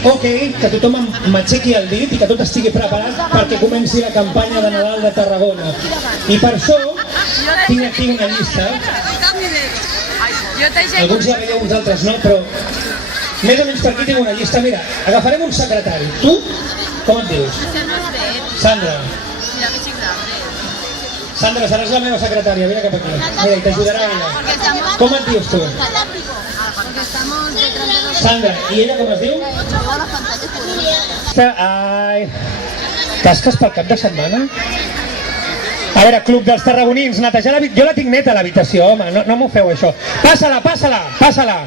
Ok, que tothom m'aixequi el dit i que tot estigui preparat perquè comenci la campanya de Nadal de Tarragona. I per això tinc aquí una llista. Alguns ja veieu, uns altres no, però més o menys per aquí tinc una llista. Mira, agafarem un secretari. Tu, com et dius? Sandra. Sandra, seràs la meva secretària, vine cap aquí. Mira, i t'ajudarà ella. Com et dius tu? Sandra, i ella com es diu? Ai, tasques pel cap de setmana? A veure, Club dels Tarragonins, netejar l'habitació. Jo la tinc neta, l'habitació, home, no m'ho feu això. Passa-la, passa-la, passa-la.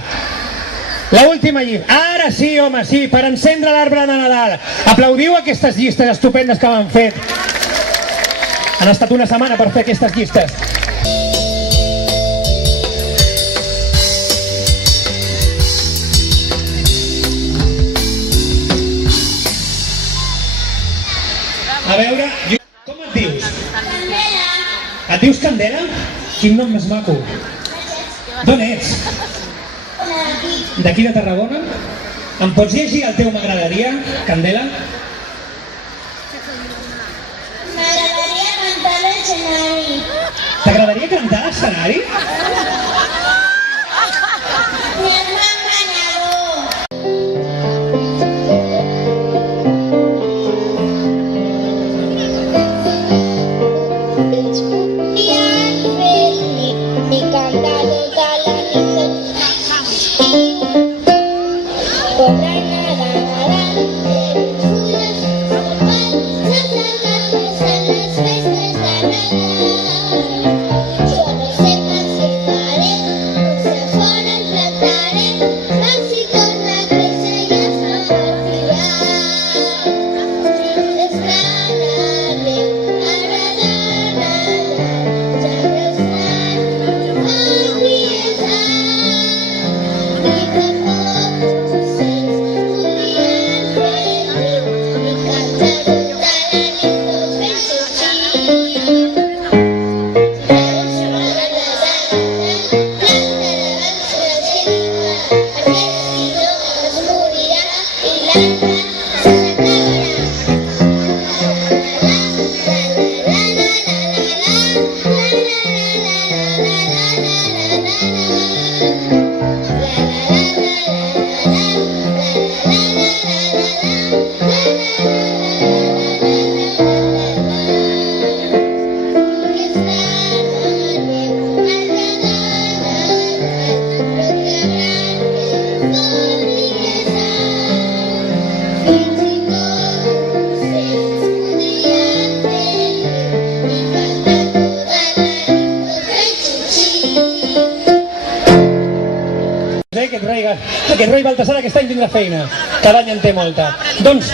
L'última llista. Ara sí, home, sí, per encendre l'arbre de Nadal. Aplaudiu aquestes llistes estupendes que m'han fet. Han estat una setmana per fer aquestes llistes. A veure, com et dius? Candela. Et dius Candela? Quin nom més maco. D'on ets? D'aquí de Tarragona? Em pots llegir el teu m'agradaria, Candela? M'agradaria cantar a l'escenari. T'agradaria cantar a l'escenari? Mi hermano ganador. Mi cantado da la cobrar nada, Aquest rei Baltasar aquest any tindrà feina, cada any en té molta. Doncs,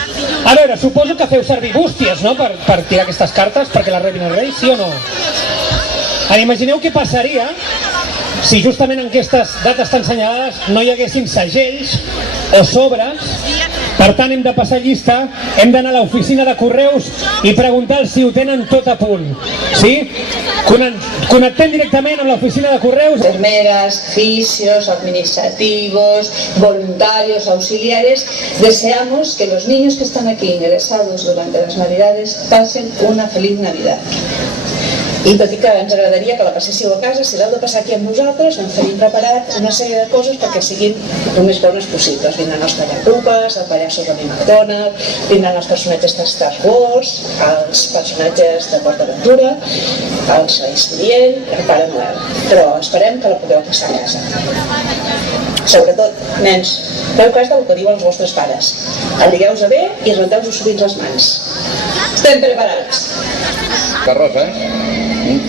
a veure, suposo que feu servir bústies, no?, per tirar aquestes cartes, perquè les rebin el rei, sí o no? Ara, imagineu què passaria si justament en aquestes dates tan senyalades no hi haguessin segells o sobres. Per tant, hem de passar llista, hem d'anar a l'oficina de correus i preguntar si ho tenen tot a punt. Sí? Connectem directament amb l'oficina de correus. Enfermeras, fisios, administrativos, voluntarios, auxiliares. Deseamos que los niños que están aquí ingresados durante las Navidades pasen una feliz Navidad. I tot i que ens agradaria que la passéssiu a casa, si l'heu de passar aquí amb nosaltres, ens tenim preparat una sèrie de coses perquè siguin el més bones possibles. Vindran els tallarupes, els pallassos de McDonald, vindran els personatges de Star Wars, els personatges de PortAventura, els Reis d'Orient, el Pare Noel. Però esperem que la podeu passar a casa. Sobretot, nens, feu cas del que diuen els vostres pares. Alligueu-vos bé i renteu-vos sovint les mans. Estem preparats. Carrosses,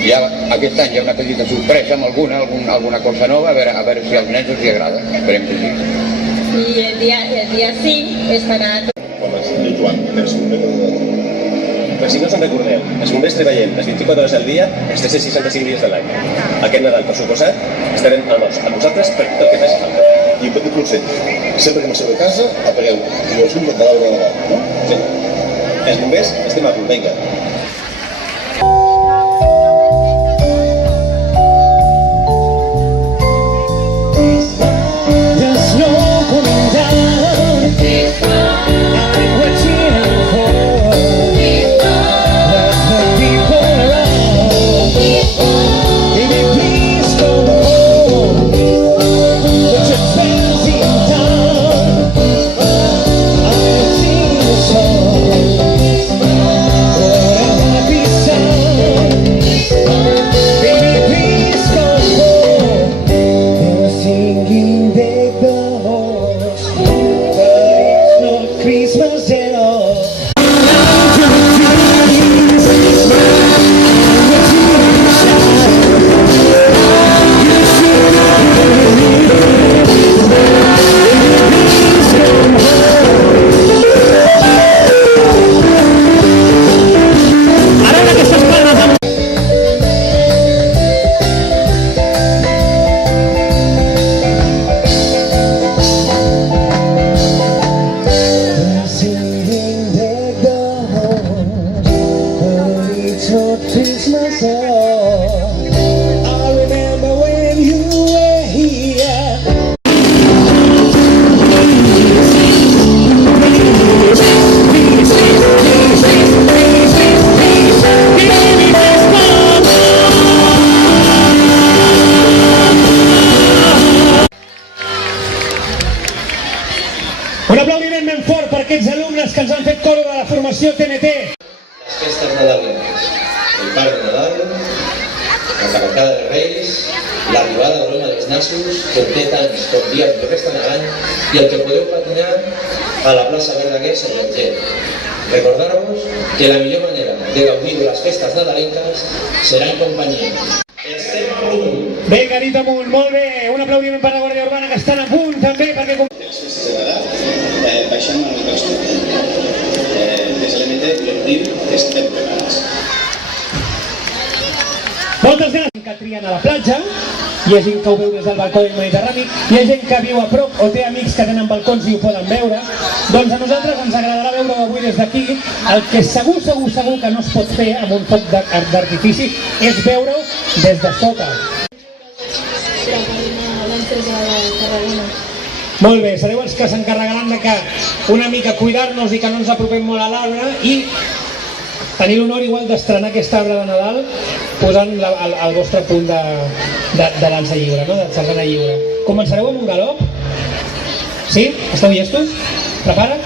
ja aquest any hi ha una petita sorpresa amb alguna cosa nova, a veure si als nens els agrada, esperem que sí. Y el día 5 estarà... Per si no se'n recordeu, els bombers treballem les 24 hores al dia, els 365 dies de l'any. Aquest Nadal, per suposat, estarem amb vosaltres per tot el que faci falta. I un petit consell, sempre que marxeu a casa, apagueu els llums de l'arbre de Nadal, no? Sí. Els bombers estem a punt, vinga. Un aplaudiment ben fort per aquests alumnes que ens han fet coro de la formació TNT. Las fiestas nadalientas, el par de Nadal, la cavalcada de Reis, l'arribada de l'home dels nassos, que té tants com dies que resten a l'any, i el que podeu patinar a la plaça Verdaguer Sant Lleuger. Recordar-vos que la millor manera de gaudir de les festes nadalenques serà en companyia. Estem a punt! Vinga, dit amunt, molt bé. Un aplaudiment per la Guàrdia Urbana que estan a punt també perquè... Les festes de Nadal baixem una mica l'estudi. Des de l'MT jo dic que estem preparats. Moltes gràcies que trien a la platja, hi ha gent que ho veu des del balcó del Mediterrani, hi ha gent que viu a prop o té amics que tenen balcons i ho poden veure. Doncs a nosaltres ens agradarà veure-ho avui des d'aquí. El que segur que no es pot fer amb un foc d'artifici és veure-ho des de sota. Molt bé, sereu els que s'encarregaran de que una mica cuidar-nos i que no ens apropem molt a l'arbre i tenir l'honor igual d'estrenar aquest arbre de Nadal posant el vostre punt de dansa lliure, no? De sardana lliure. Començareu amb un galop? Sí? Esteu llestos? Prepara't?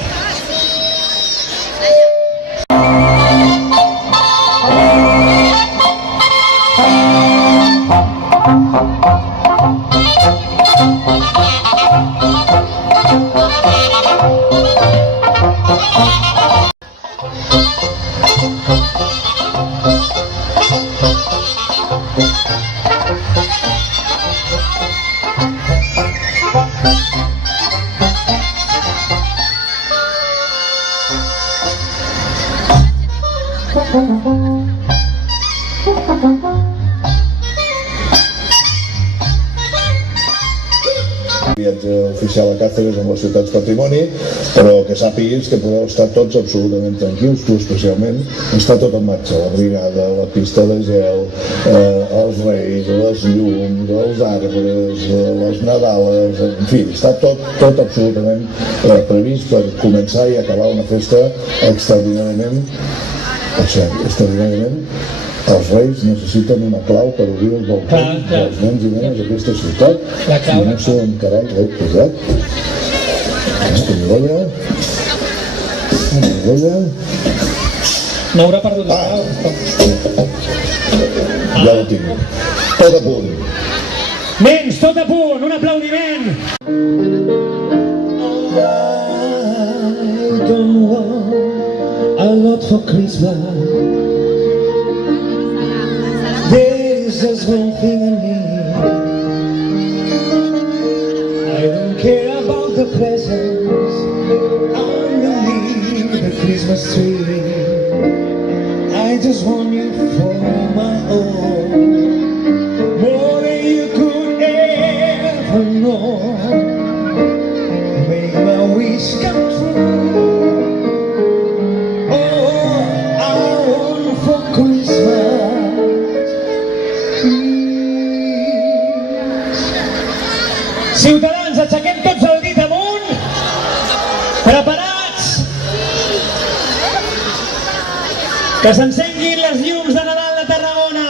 Viatge oficial a Càceres amb les ciutats patrimoni, però que sàpiguis que podeu estar tots absolutament tranquils, tu especialment. Està tot en marxa, la brigada, la pista de gel, els reis, les llums, els arbres, les nadales, en fi, està tot absolutament previst per començar i acabar una festa extraordinàriament. Els reis necessiten una clau per obrir els balcons dels nens i nenes d'aquesta ciutat. I no sé on carai l'he posat. Aquesta mirolla. No haurà perdut la clau. Ja la tinc. Tot a punt. Nens, tot a punt, un aplaudiment. I don't want a lot for Christmas. There's just one thing I need. I don't care about the presents underneath the Christmas tree. I just want you for my own, more than you could ever know. Make my wish come true. Oh, I want for Christmas. Ciutadans, aixequem tots el dit amunt. Preparats? Que s'encenguin les llums de Nadal de Tarragona.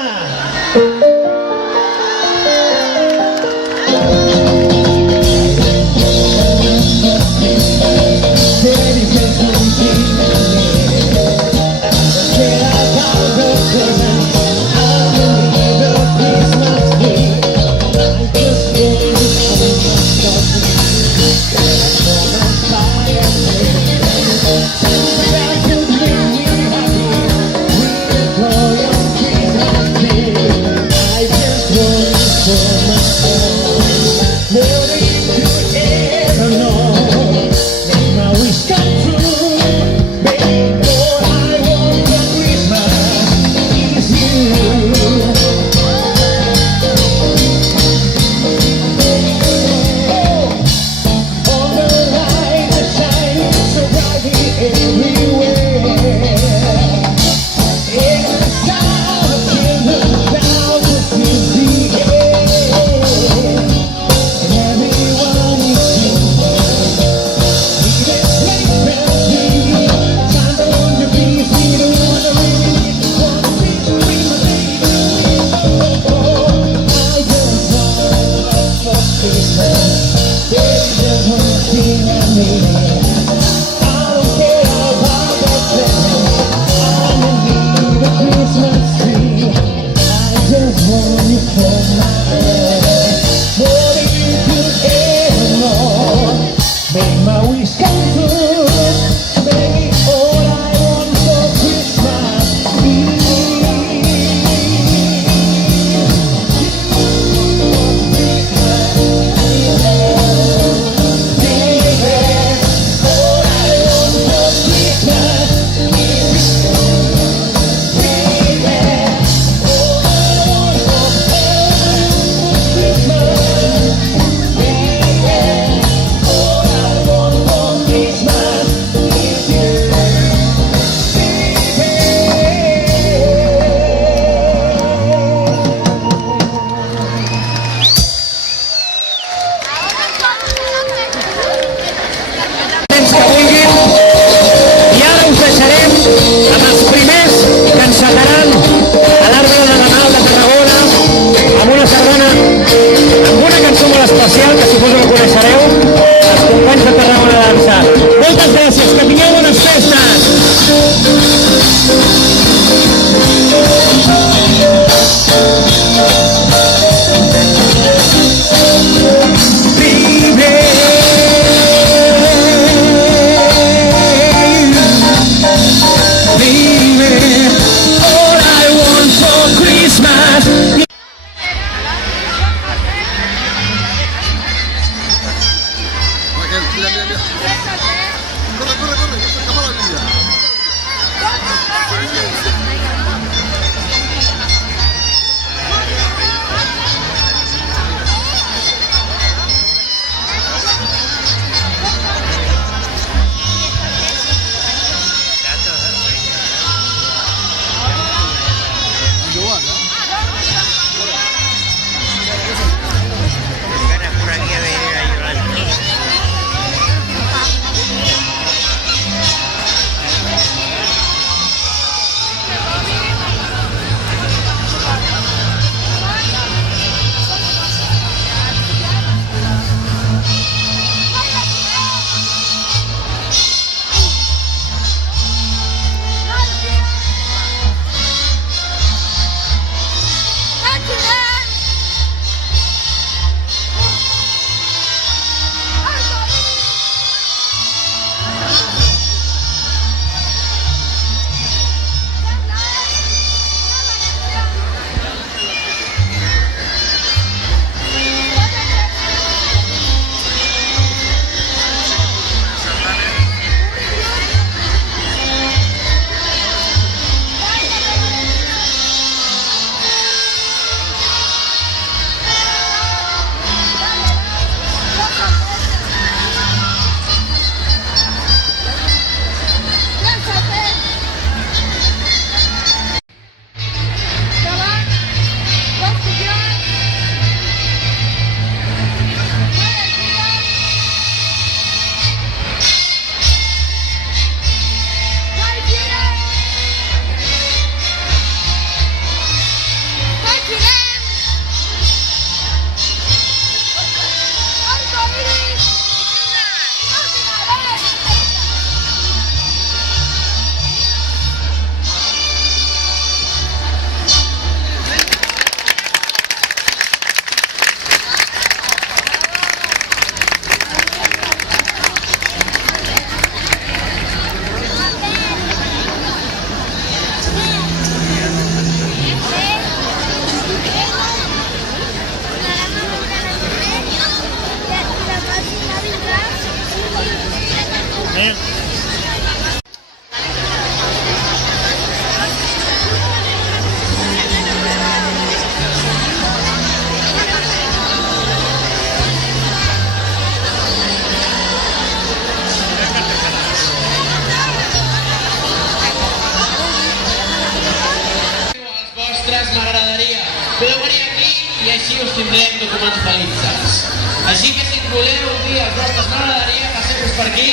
tindrem documents feliços. Així que si voleu un dia els vostres m'agradaria, passeu-vos per aquí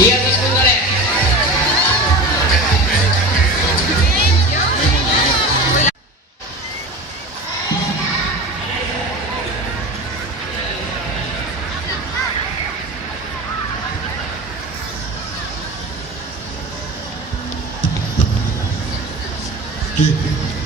i els escoltarem. Sí.